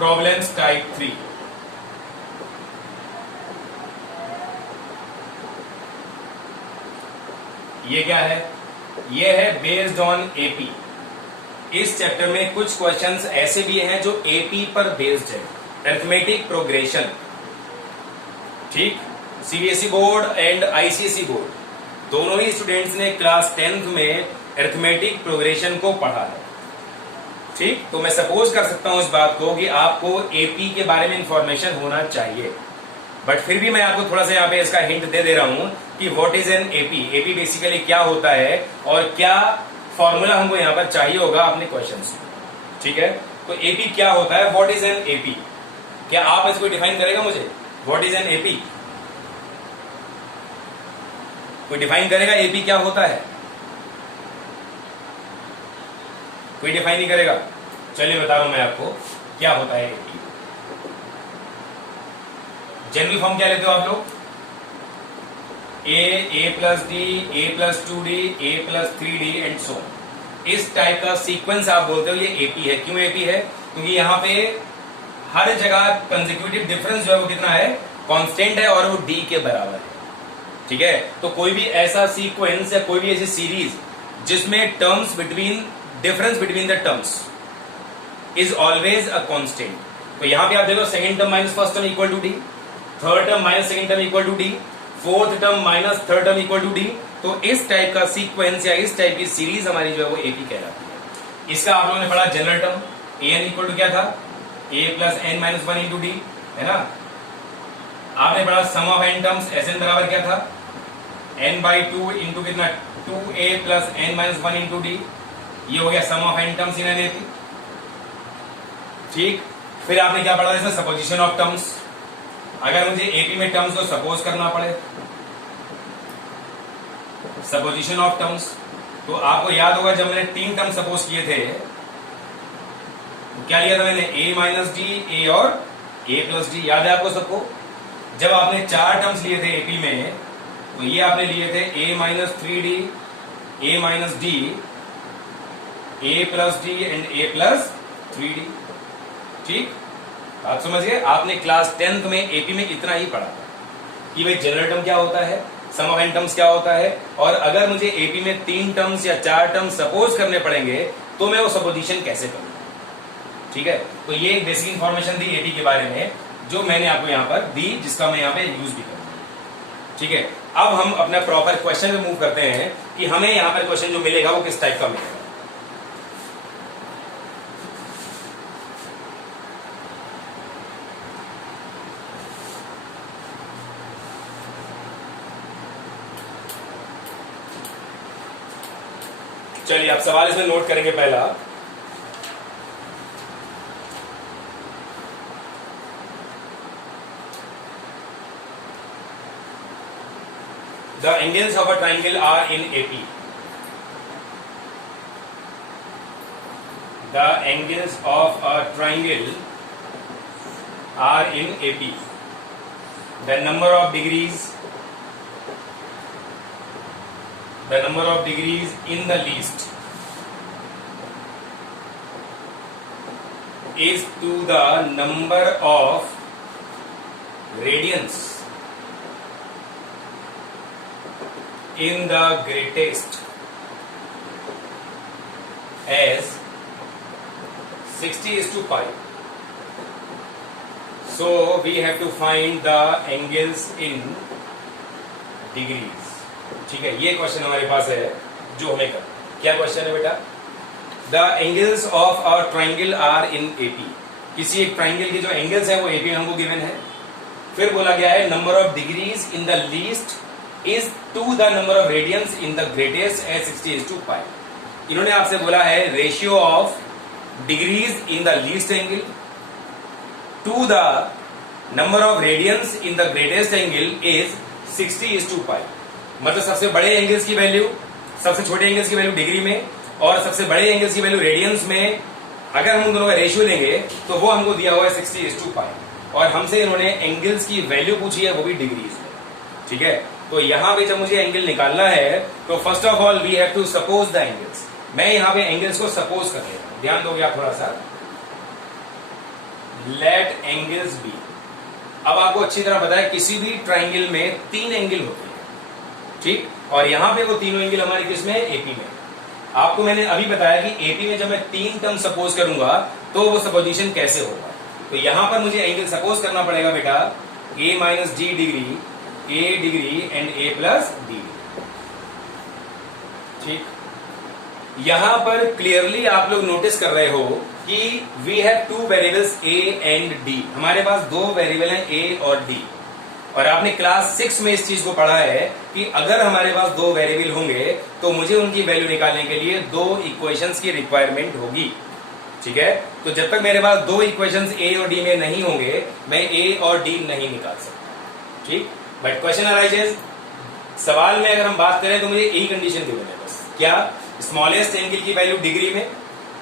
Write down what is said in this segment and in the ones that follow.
Problems type 3। ये क्या है? ये है बेस्ड ऑन एपी। इस चैप्टर में कुछ क्वेश्चंस ऐसे भी हैं जो एपी पर बेस्ड है, अरिथमेटिक प्रोग्रेशन। ठीक, CBSE board and ICSE board दोनों ही स्टूडेंट्स ने क्लास 10th में अरिथमेटिक प्रोग्रेशन को पढ़ा है। ठीक, तो मैं सपोज कर सकता हूं इस बात को कि आपको एपी के बारे में इंफॉर्मेशन होना चाहिए, बट फिर भी मैं आपको थोड़ा सा यहाँ पे इसका हिंट दे दे रहा हूं कि what is an AP. AP basically क्या होता है और क्या फॉर्मूला हमको यहाँ पर चाहिए होगा अपने क्वेश्चन से। ठीक है, तो एपी क्या होता है, व्हाट इज एन एपी? क्या आप इसको डिफाइन करेगा मुझे? What is an AP? कोई डिफाइन करेगा एपी क्या होता है? कोई डिफाइन नहीं करेगा? चलिए बता रहा हूं मैं आपको क्या होता है एपी। जनरल फॉर्म क्या लेते हो आप लोग? A plus d, a plus 2d, a plus 3d and so. इस टाइप का सीक्वेंस आप बोलते हो ये एपी है। क्यों एपी है? क्योंकि यहां पे हर जगह कंसेक्यूटिव डिफरेंस जो है वो कितना है? कांस्टेंट है और वो डी के बराबर है। ठीक है, तो कोई भी ऐसा सीक्वेंस या कोई भी ऐसी सीरीज जिसमें terms between difference between the terms is always a constant. तो यहां पे आप देखो second term minus first term equal to D, third term minus second term equal to D, fourth term minus third term equal to D. तो इस type का sequence या इस टाइप की सीरीज हमारी जो है वो एपी कहलाती है। इसका आप लोगों ने पढ़ा general term a n equal to क्या था? A plus n minus 1 into d, है ना। आपने पढ़ा sum of n terms, s n बराबर क्या था? एन बाई 2 इंटू कितना? 2a plus n minus 1 into d. ये हो गया sum of n terms in an AP. ठीक, फिर आपने क्या पढ़ा इसमें? Supposition of terms. अगर मुझे एपी में टर्म्स को सपोज करना पड़े, सपोजिशन ऑफ टर्म्स, तो आपको याद होगा जब मैंने 3 टर्म सपोज किए थे तो क्या लिया था मैंने? a माइनस डी, ए और a प्लस डी। याद है आपको सबको? जब आपने 4 टर्म्स लिए थे एपी में तो ये आपने लिए थे a minus 3d, a minus D, a plus D and a plus 3d। ठीक, आप समझ गए? आपने क्लास 10th में एपी में इतना ही पढ़ा था कि भाई जनरल टर्म क्या होता है, सम ऑफ एन टर्म्स क्या होता है, और अगर मुझे एपी में 3 टर्म्स या 4 टर्म्स सपोज करने पड़ेंगे तो मैं वो सपोजिशन कैसे करूंगा। ठीक है, तो ये एक बेसिक इंफॉर्मेशन दी एपी के बारे में जो मैंने आपको यहाँ पर दी, जिसका मैं यहाँ पे यूज भी करूंगा। ठीक है, अब हम अपना प्रॉपर क्वेश्चन पे मूव करते हैं कि हमें यहाँ पर क्वेश्चन जो मिलेगा वो किस टाइप का मिलेगा। चलिए आप सवाल इसमें नोट करेंगे। पहला, the angles of a triangle are in AP. The angles of a triangle are in AP. The number of degrees, the number of degrees in the least is to the number of radians in the greatest as 60:5. So we have to find the angles in degrees. ठीक है, ये question हमारे पास है जो हमें कर। क्या question है बेटा? The angles of a triangle are in AP. किसी एक ट्राइंगल के जो एंगल्स है वो एपी में हमको गिवन है। फिर बोला गया है number of degrees in the least is to the number of radians in the greatest as 60:5। इन्होंने आपसे बोला है ratio of degrees in the least angle to the number of radians in the greatest angle is 60:5। मतलब सबसे बड़े angles की value, सबसे छोटे एंगल्स की वैल्यू डिग्री में और सबसे बड़े एंगल्स की वैल्यू रेडियंस में अगर हम दोनों का रेशियो लेंगे तो वो हमको दिया हुआ है 60:5 और हमसे इन्होंने एंगल्स की वैल्यू पूछी है वो भी डिग्रीज में। ठीक है, तो यहां पे जब मुझे एंगल निकालना है तो first of all we have to suppose the angles. मैं यहां पे एंगल्स को सपोज कर रहा हूं, ध्यान दोगे आप थोड़ा सा। Let angles be. अब आपको अच्छी तरह पता है किसी भी ट्राइंगल में 3 एंगल होते हैं, ठीक, और यहां पे वो तीनों एंगल हमारे किस में है, एपी में। आपको मैंने अभी बताया कि एपी में जब मैं 3 टर्म सपोज करूंगा तो वो सपोजिशन कैसे होगा। तो यहां पर मुझे एंगल सपोज करना पड़ेगा बेटा a minus d degree, a degree and a plus d, ठीक। यहां पर क्लियरली आप लोग नोटिस कर रहे हो कि we have 2 variables A and D, हमारे पास 2 वेरिएबल हैं ए और डी। और आपने क्लास 6 में इस चीज को पढ़ा है कि अगर हमारे पास 2 वेरिएबल होंगे तो मुझे उनकी वैल्यू निकालने के लिए 2 इक्वेशंस की रिक्वायरमेंट होगी, ठीक है। तो जब तक मेरे पास 2 इक्वेशंस ए और डी में नहीं होंगे मैं ए और डी नहीं निकाल सकता, ठीक। बट क्वेश्चन अराइजेस, सवाल में अगर हम बात करें तो मुझे यही कंडीशन गिवन है बस, क्या, स्मॉलेस्ट एंगल की वैल्यू डिग्री में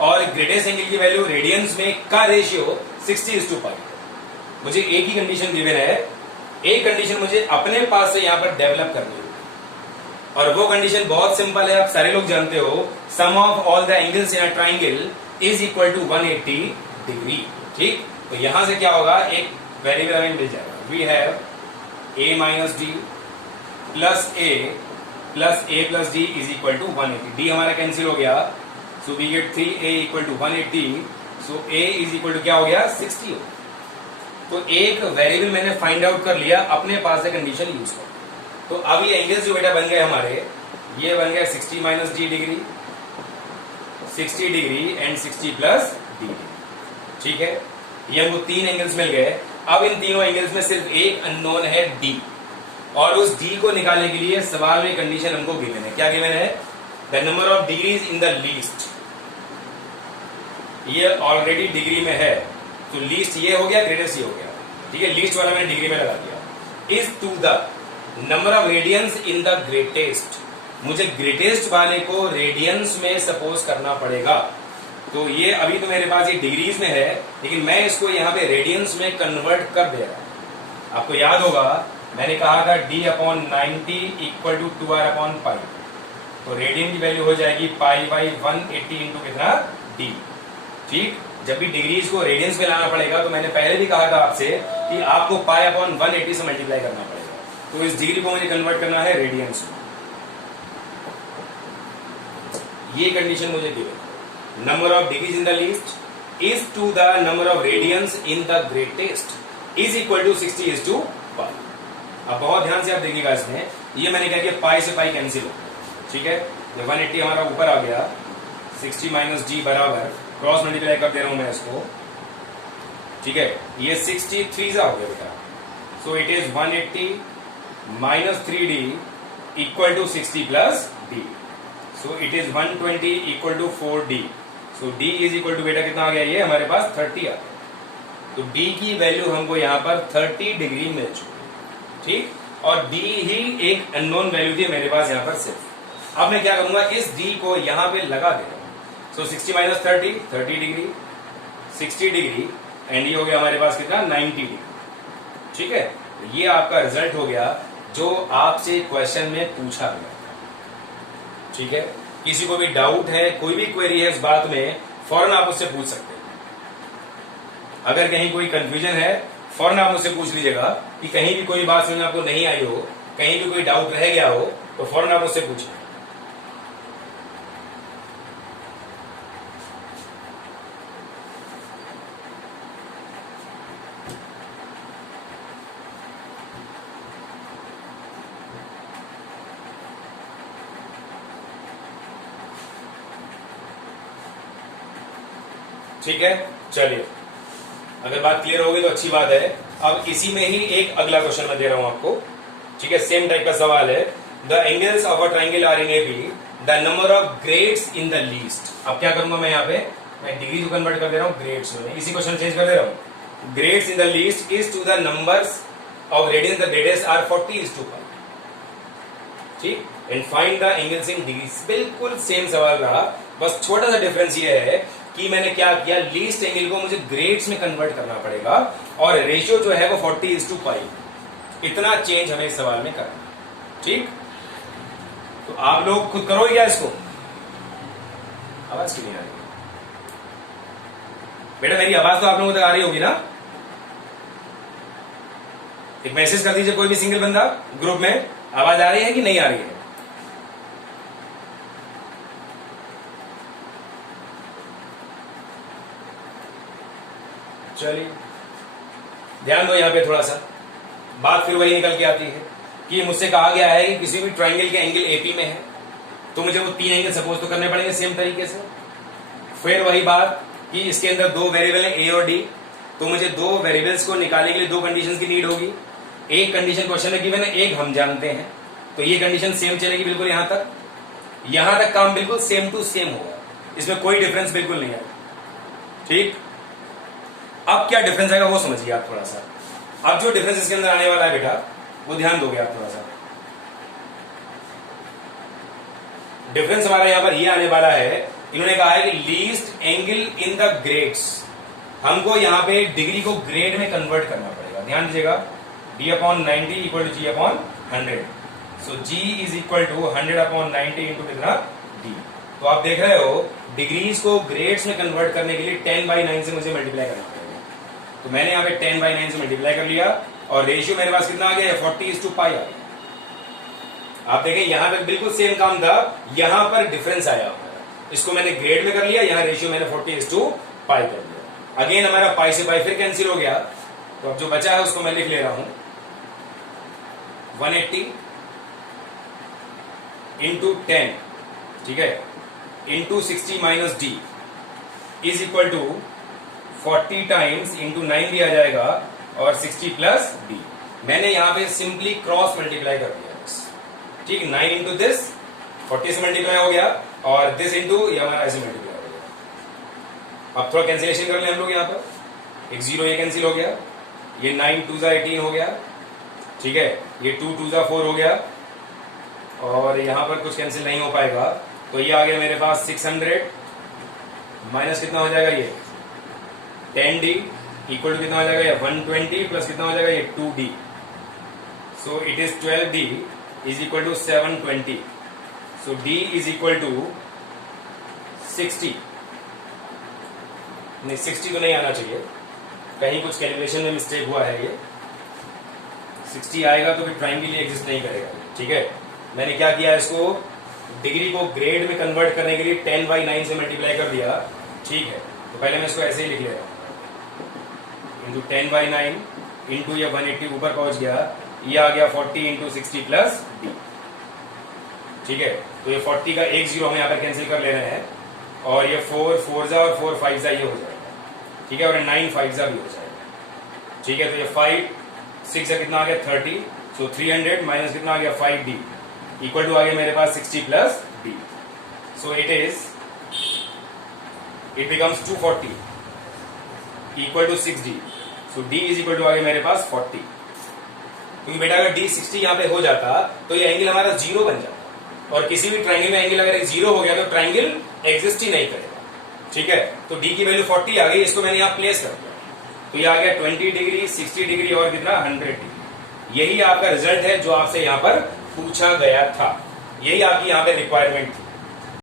और ग्रेटेस्ट एंगल की वैल्यू रेडियंस में का रेशियो 60:5। मुझे एक ही कंडीशन गिवन है, एक कंडीशन मुझे अपने पास से यहां पर डेवलप करनी है और वो कंडीशन बहुत सिंपल है, आप सारे लोग जानते हो, sum of all the angles in a triangle is equal to 180 degree, ठीक। तो यहां से क्या होगा, एक वेरिएबल हमें मिल जाएगा, we have A minus D plus A plus D is equal to 180। D हमारा कैंसिल हो गया, so we get 3a equal to 180, so a is equal to क्या हो गया, 60 हो। तो एक वेरिएबल मैंने फाइंड आउट कर लिया, अपने पास से कंडीशन यूज कर। तो अब ये एंगल्स जो बेटा बन गए हमारे, ये बन गया 60 minus d degree, 60 degree and 60 plus d, ठीक है। ये हमको 3 एंगल्स मिल गए। अब इन तीनों एंगल्स में सिर्फ एक अननोन है डी, और उस डी को निकालने के लिए सवाल में कंडीशन हमको गिवन है, क्या गिवन है, the number of degrees in the least. ये ऑलरेडी डिग्री में है, तो लीस्ट ये हो गया, ग्रेटेस्ट ये हो गया, ठीक है। लीस्ट वाला मैंने डिग्री में लगा दिया। Is to the number of radians in the greatest, मुझे ग्रेटेस्ट वाले को रेडियंस में सपोज करना पड़ेगा। तो ये अभी तो मेरे पास ये डिग्रीज में है, लेकिन मैं इसको यहाँ पे रेडियंस में कन्वर्ट कर दे रहा हूं। आपको याद होगा मैंने कहा था d/90 इक्वल टू 2r/π, तो रेडियन की वैल्यू हो जाएगी π/180 इंटू कितना, d, ठीक। जब भी डिग्रीज को रेडियंस में लाना पड़ेगा तो मैंने पहले भी कहा था आपसे कि आपको π/180 से मल्टीप्लाई करना पड़ेगा। तो इस डिग्री को मुझे कन्वर्ट करना है रेडियंस में। ये कंडीशन मुझे given, number of degrees in the least is to the number of radians in the greatest is equal to 60:π। अब बहुत ध्यान से आप देखिएगा इसमें, ये मैंने क्या किया, पाई से पाई कैंसिल हो, ठीक है। 180 हमारा ऊपर आ गया, 60 माइनस डी बराबर क्रॉस मल्टीप्लाई कर दे रहा हूं मैं इसको, ठीक है। ये 63 हो गया बेटा, so it is 180 minus 3d equal to 60 plus D, so it is 120 equal to 4d, so d is equal to बेटा कितना आ गया, ये हमारे पास 30 आ गया। तो d की वैल्यू हमको यहां पर 30 डिग्री मिल चुकी, ठीक। और d ही एक अननोन वैल्यू थी मेरे पास यहाँ पर सिर्फ। अब मैं क्या करूंगा, इस d को यहाँ पे लगा देता हूं। सो 60 माइनस 30 डिग्री, 60 डिग्री एंड ये हो गया हमारे पास कितना, 90 डिग्री, ठीक है। ये आपका रिजल्ट हो गया जो आपसे क्वेश्चन में पूछा गया, ठीक है। किसी को भी डाउट है, कोई भी क्वेरी है इस बात में, फौरन आप उससे पूछ सकते हैं। अगर कहीं कोई कंफ्यूजन है फौरन आप मुझसे पूछ लीजिएगा कि कहीं भी कोई बात समझ में आपको नहीं आई हो, कहीं भी कोई डाउट रह गया हो, तो फौरन आप मुझसे पूछें। ठीक है, चलिए, अगर बात क्लियर हो गई तो अच्छी बात है। अब इसी में ही एक अगला क्वेश्चन मैं दे रहा हूं आपको, ठीक है। सेम टाइप का सवाल है, the angles of a triangle are in A B, the number of grades in the least. अब क्या करूंगा मैं यहाँ पे, मैं डिग्री को कन्वर्ट कर दे रहा हूँ ग्रेड्स में, इसी क्वेश्चन चेंज कर दे रहा हूँ। Grades in the least is to the numbers of radians the greatest are 40:5, ठीक। And find the angles in degrees. बिल्कुल सेम सवाल रहा, बस छोटा सा डिफरेंस ये है कि मैंने क्या किया, लीस्ट एंगल को मुझे ग्रेड्स में कन्वर्ट करना पड़ेगा और रेशियो जो है वो 40:5, इतना चेंज हमें इस सवाल में करना, ठीक। तो आप लोग खुद करो क्या इसको, आवाज क्यों नहीं आ रही बेटा, मेरी आवाज तो आप लोगों तक आ रही होगी ना। एक मैसेज कर दीजिए कोई भी सिंगल बंदा ग्रुप में, आवाज आ रही है कि नहीं आ रही है? चलिए ध्यान दो, यहां पे थोड़ा सा बात फिर वही निकल के आती है कि मुझसे कहा गया है कि किसी भी ट्रायंगल के एंगल एपी में है, तो मुझे वो 3 एंगल सपोज तो करने पड़ेंगे सेम तरीके से। फिर वही बात कि इसके अंदर 2 वेरिएबल है ए और डी, तो मुझे 2 वेरिएबल्स को निकालने के लिए 2 कंडीशंस की नीड होगी। एक कंडीशन क्वेश्चन में गिवन है, एक हम जानते हैं, तो ये कंडीशन सेम चलेगी बिल्कुल यहां तक काम बिल्कुल सेम टू सेम होगा, इसमें कोई डिफरेंस बिल्कुल नहीं आएगा। ठीक, अब क्या डिफरेंस आएगा वो समझिए आप थोड़ा सा। अब जो डिफरेंस इसके अंदर आने वाला है बेटा, वो ध्यान दोगे आप थोड़ा सा। डिफरेंस हमारा यहां पर ये आने वाला है, इन्होंने कहा है कि least angle in the grades, हमको यहां पे डिग्री को ग्रेड में कन्वर्ट करना पड़ेगा। ध्यान दीजिएगा, d/90 equal to g/100, so g is equal to 100/90 into कितना d। तो आप देख रहे हो डिग्रीज को ग्रेड्स में कन्वर्ट करने के लिए 10/9 से मुझे मल्टीप्लाई करना पड़ेगा। तो मैंने यहां पे 10/9 से मल्टीप्लाई कर लिया और रेशियो मेरे पास कितना आ गया है, 40:π आ गया। आप देखें यहां पे बिल्कुल सेम काम था, यहां पर डिफरेंस आया, इसको मैंने ग्रेड में कर लिया, यहां रेशियो मैंने 40:π कर लिया। अगेन हमारा पाई से पाई फिर कैंसिल हो गया, तो अब जो बचा है उसको मैं लिख ले रहा हूं 180 इंटू 10, ठीक है, into 60 minus D is equal to 40 times into 9 भी आ जाएगा और 60 प्लस डी। मैंने यहां पे सिंपली क्रॉस मल्टीप्लाई कर दिया बस। ठीक, 9 इंटू दिस 40 से मल्टीप्लाई हो गया और दिस इंटू ये हमारा ऐसे मल्टीप्लाई हो गया। अब थोड़ा कैंसिलेशन कर ले हम लोग, यहां पर एक 0 ये कैंसिल हो गया, ये 9 2 18 हो गया, ठीक है, ये 2 2 4 हो गया और यहां पर कुछ कैंसिल नहीं हो पाएगा, तो ये आ गया मेरे पास 600 माइनस कितना हो जाएगा ये 10d इक्वल टू कितना हो जाएगा ये 120 प्लस कितना हो जाएगा ये 2d, so it is 12d is equal to 720, so d is equal to 60, नहीं 60 तो नहीं आना चाहिए, कहीं कुछ कैलकुलेशन में मिस्टेक हुआ है, ये 60 आएगा तो फिर ट्रायंगल एग्जिस्ट नहीं करेगा। ठीक है, मैंने क्या किया, इसको डिग्री को ग्रेड में कन्वर्ट करने के लिए 10/9 से मल्टीप्लाई कर दिया। ठीक है, तो पहले मैं इसको ऐसे ही लिख ले रहा हूं, इंटू 10/9 इंटू ये 180 ऊपर पहुंच गया, ये आ गया 40 इंटू 60 प्लस डी। ठीक है, तो ये 40 का एक 0 हम यहाँ पर कैंसिल कर ले रहे हैं और ये 4 4 जा और 4 5 जा ये हो जाएगा। ठीक है, और 9 5 जा भी हो जाएगा। ठीक है, तो ये 5 6 से कितना आ गया 30, सो 300 माइनस कितना आ गया 5d इक्वल टू आ गया मेरे पास 60 plus d, so it becomes 240 equal to 6d, so d is equal to आ गया मेरे पास 40। क्योंकि बेटा अगर d 60 यहाँ पे हो जाता तो ये एंगल हमारा 0 बन जाता, और किसी भी ट्रायंगल में एंगल अगर 0 हो गया तो ट्रायंगल एग्जिस्ट ही नहीं करेगा। ठीक है, तो d की वैल्यू 40 आ गई, इसको मैंने यहाँ प्लेस कर दिया, तो ये आ गया 20 डिग्री 60 डिग्री और कितना 100 डिग्री। यही आपका रिजल्ट है जो आपसे यहाँ पर पूछा गया था, यही आपकी यहाँ पे रिक्वायरमेंट थी।